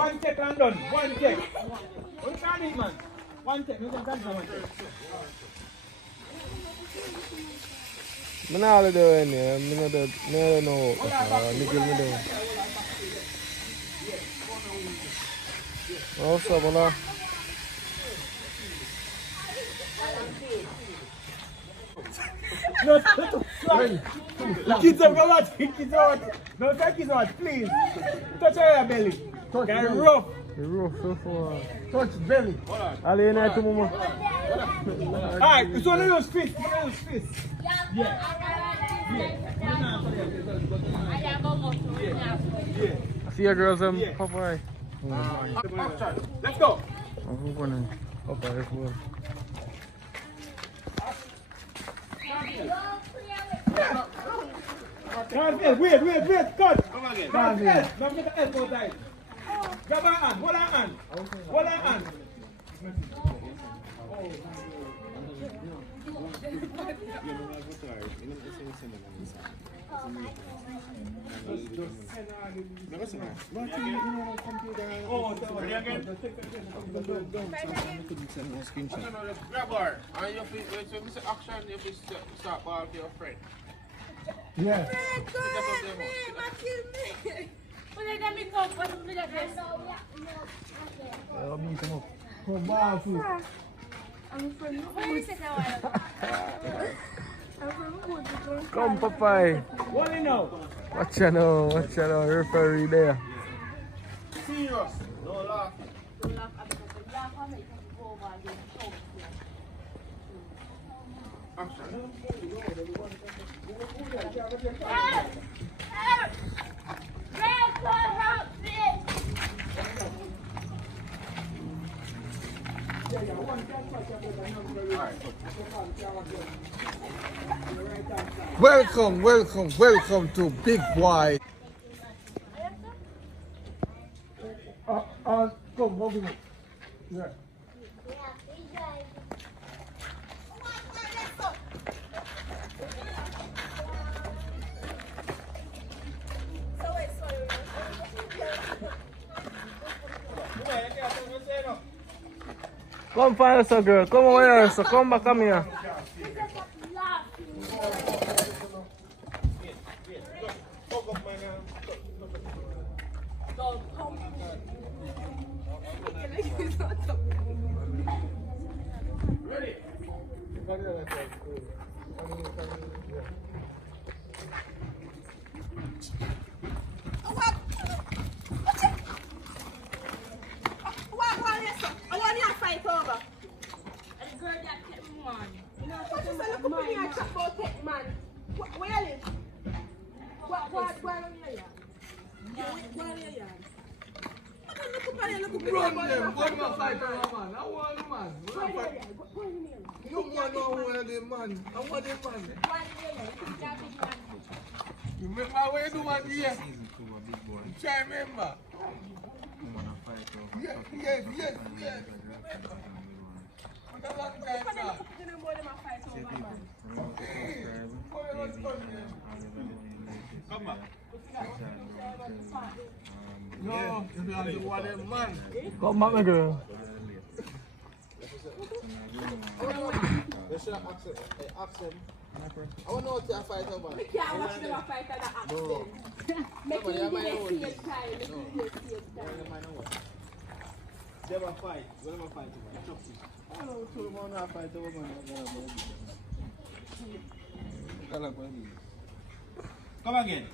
One take and done. One take. What can it, man? One take. You can cancel one take. I'm not doing it. I'm not doing no. Nickel me down. What's up, brother? No, the kids have got kids out. No, take kids out, please. Touch your belly. They're rough. The roof so far. Touch belly. Ali and I to mama. Alright, it's only use fist. Only use fist. Yeah. I see your girls Popeye. Let's go. I'm going Popeye as well. Wait, cut. Come again. Don't get the elbow tight. Grab her hand, hold her hand. Hold her hand. Grab her. And you feel, when you say action, you feel start ball for your friend. Yeah. Come ball food. Come Popeye. What do you know? Watch you now, referee there. Serious. No laughing. Welcome to Big Boy. Come, over here. Yeah. Come find us a girl. Come over here, so come back, come here. Run them, go and fight over man. I want man. You don't want no one of them man. I want them man. You make my way do man here. Try remember. Yes. What a long time now. Come back. No, you have to want them man. Come back, my girl. Let's show accent. I want to know what you fight over. I can't watch them fight at the accent. Make it in the same time. They will fight. They will fight over. I don't know two more now fight over man. Come again.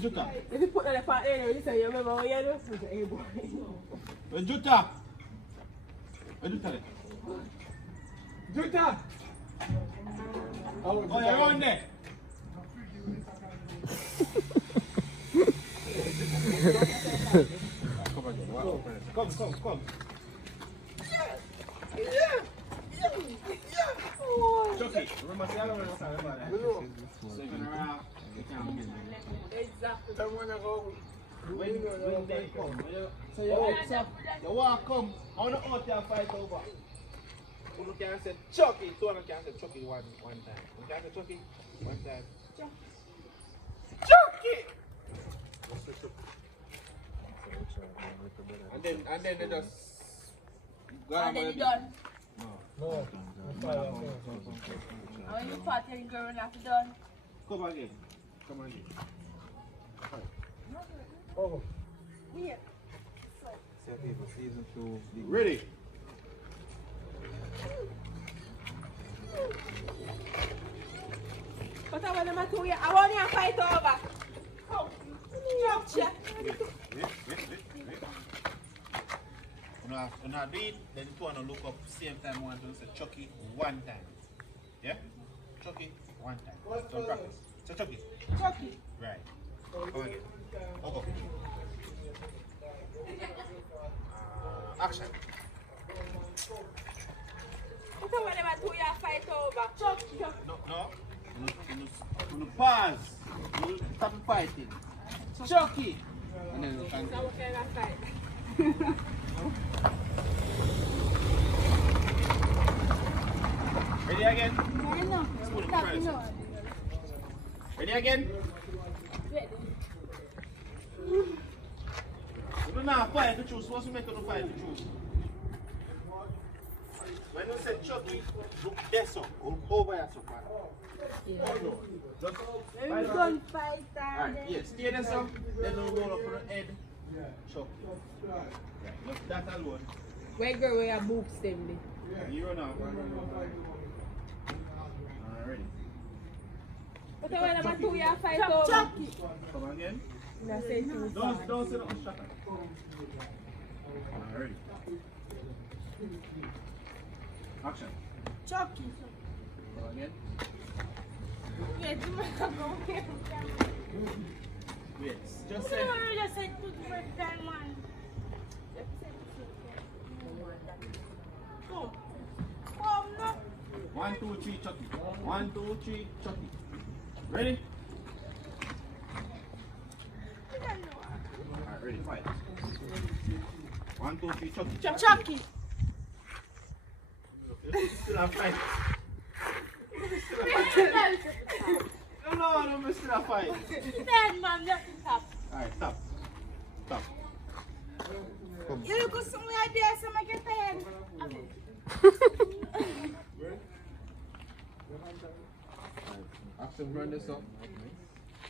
Juta. If you put that part there, you say you remember what you do? Hey boy. Juta. Juta. Oh, you're on there. Come. Chucky, remember say I don't understand about that. Exactly. When they come, so you want to come, I want to out there fight over. You can say Chucky, so one can say Chucky one time. You can say Chucky one time. Chucky! And then they just go And then you done. No. And when you part your girl and after done. Come again. Come again. Oh. Here. Season 2. Ready? But I want them to I want you to fight over. Oh, yeah. When I do it, then you want to look up same time one to say Chucky one time. Yeah? Chucky one time. Don't practice. So Chucky. Chucky. Right. Come again. Go. Action. But I want them to fight over. Chucky. No. You pause. You stop fighting. Chucky. And then you So continue. what kind of fight? Ready again? I know. Stop, no. Ready again? You don't have fight to choose. What's the make you fight to choose? When you say Chucky, look there so. Over here so far. When we done fight, Alright, yes, stay there so. Then you roll up on the head. Chucky. Look, that alone. Where girl where your boobs them there? You run out. Alright. But I want them to fight over. Chucky. Come again. I say to you. Don't sit on shot. Alright. Action. Chucky. Come again. Wait, you must go here. Wait, just say. Just say to the first time, man. Oh, no. 1, 2, 3, Chucky. 1, 2, 3, Chucky. Ready? Alright, ready, fight. 1, 2, 3, Chucky. Chucky. Still a fight. No, I'm still a fight. Dead man, just stop. Alright, stop. Stop. You look somewhere like this, so I get tired. Action, run this up.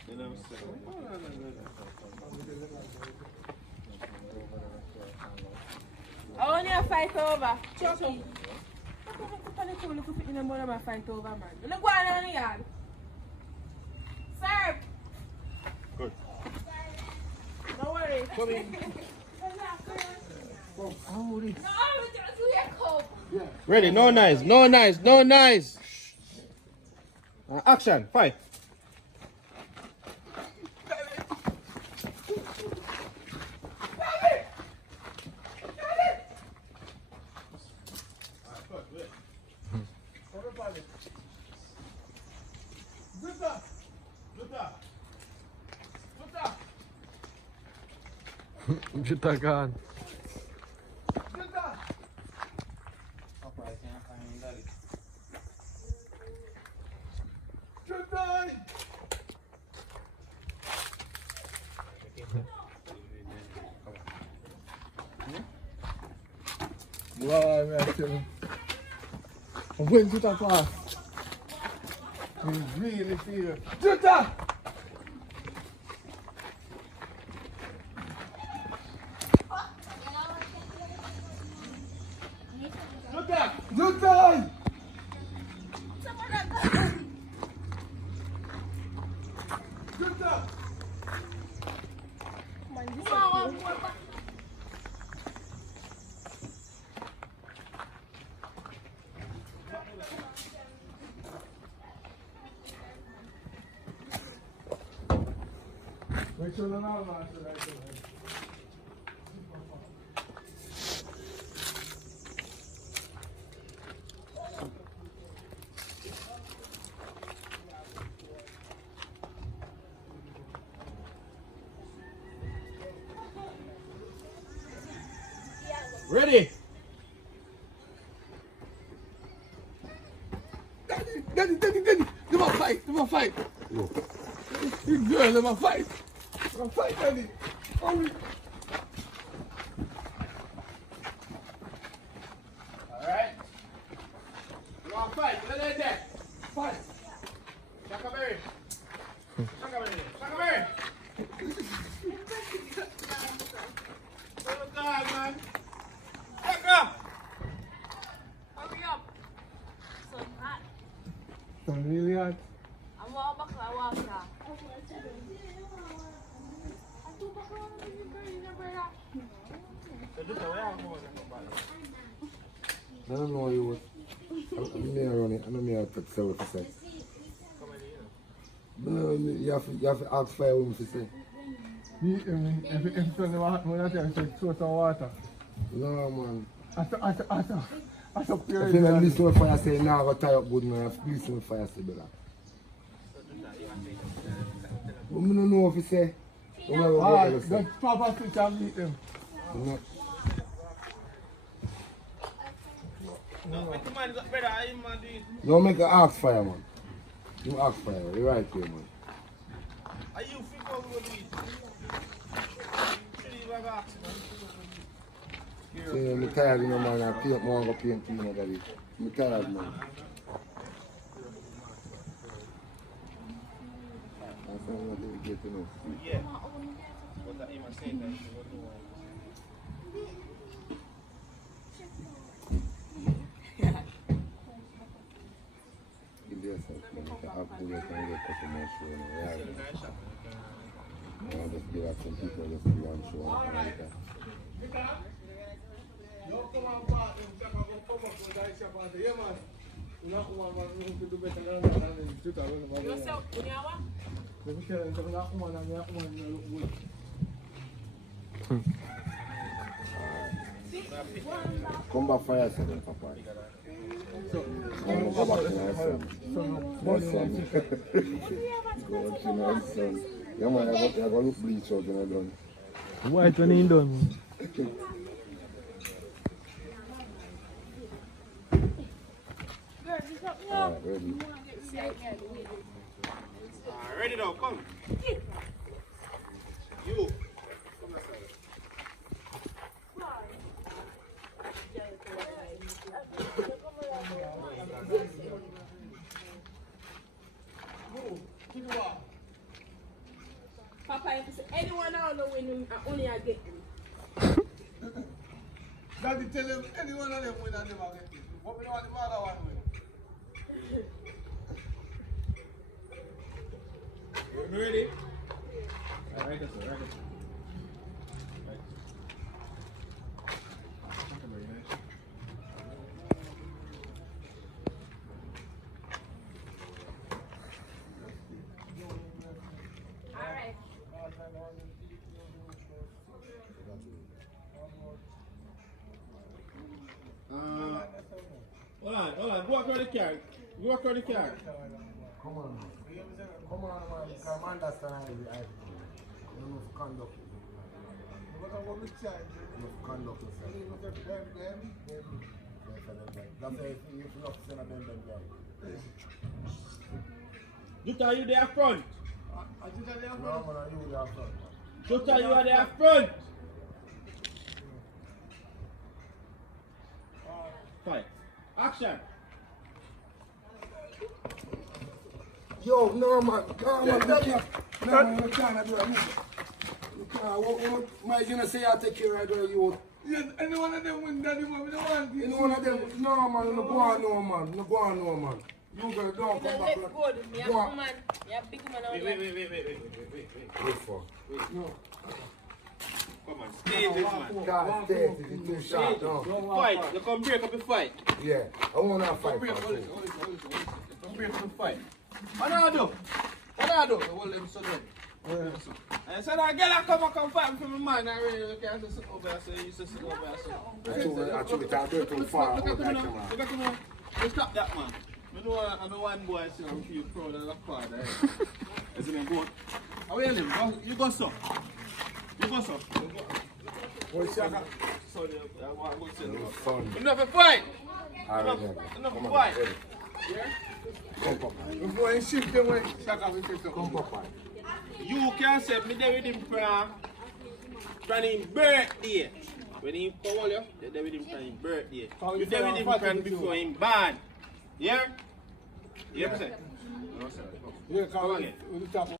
Then I'm I want you to fight over. Chucky. You know what fight over, man. You know what I'm saying? Serve. Good. Don't worry. Come in. No, we just do your coat. Ready, no nice, no nice, no nice. Action, fight. Jutagan. Wow, man, when Juta pass, we really feel Juta! Juta! Make sure they're not allowed to right there. Ready? Daddy, let me fight. You girl, let me fight. Daddy. man, really hot. I'm walk back, I walk now. So just the way I'm going I don't know you. I'm near on it. I don't know what to say what to say. No, you have to ask for him to say. If something when I say throw some water. No, man. I saw If you don't listen to fire say, now go tie up good, man. If you listen to fire say, brother. But I don't know if you say. the Papa Fish and meet them. No. You make an ask fire, man. You ask fire. You're right here, man. Are you figure out what it is? See, I'm tired, you know, man. I paint more, go paint you, know, daddy. I'm tired, man. That's what I'm going to get to know. Yeah. But that even saying that she won't know. Give yourself, man. You can have to get and get up in my show, you know. Yeah. I'll just give up some people, just do one show and like that. Don't come on back, come up with that shop and say, yeah man, you know come on back, you have to do better than that and then shoot around. Yourself, you know what? So we tell them, so that woman and that woman look good. Come back fire, son, Papa. So, Come back to my son. My son. Go to my son. Yeah man, I got to look bleach out when I'm done. white when he done. Alright, ready. Ready now, come. You. Come that side. Papa, if you say anyone I don't know when only I get you. Daddy tell him anyone of them win and never get it. What we want the other one win? You ready? Right, that's right. Alright. Hold on. Go across the car. Go across the car. Come on, man. Come on, man. Because I understand I don't know if conduct. Enough conduct yourself. That's why if you not send a them. Jutta, you there front. No, man, you there front. Jutta, you are there front. Fight. Action. Yo, no, man. No, man. You can't do it. You can't. What am I going to say? I take care of you. Yes, any one of them win, Daddy, man, we don't want this. Any one of them? No, man. No go on, no, man. No go on, no, man. You gonna don't come back. Let's go. Me have Go on. man. You have big man on Wait. Wait for. No. Come on, stay this man. God, stay. It's too sharp, no. Fight. You come break up the fight. Yeah, I want to fight. Break up for the you. fight. What do? Hold them so then. And so that girl come fight for me, man. I really can't sit over there, so you used to sit over there. I told you, I'm doing too far. Look at him now. You stop that, man. I know one boy say I'm feel proud of that father. Is it go? How are you? You go so. What's that? Sorry, I want to say no. Fun. Enough of fight. Enough of fight. Come, Papa. Before he shift them way, Shaka will shift them. Come, Papa. You can say me there with him from his birthday. When he call you, you're there with him from his birthday. You're there with him from before him born. Yeah? You ever say? Yeah, come on.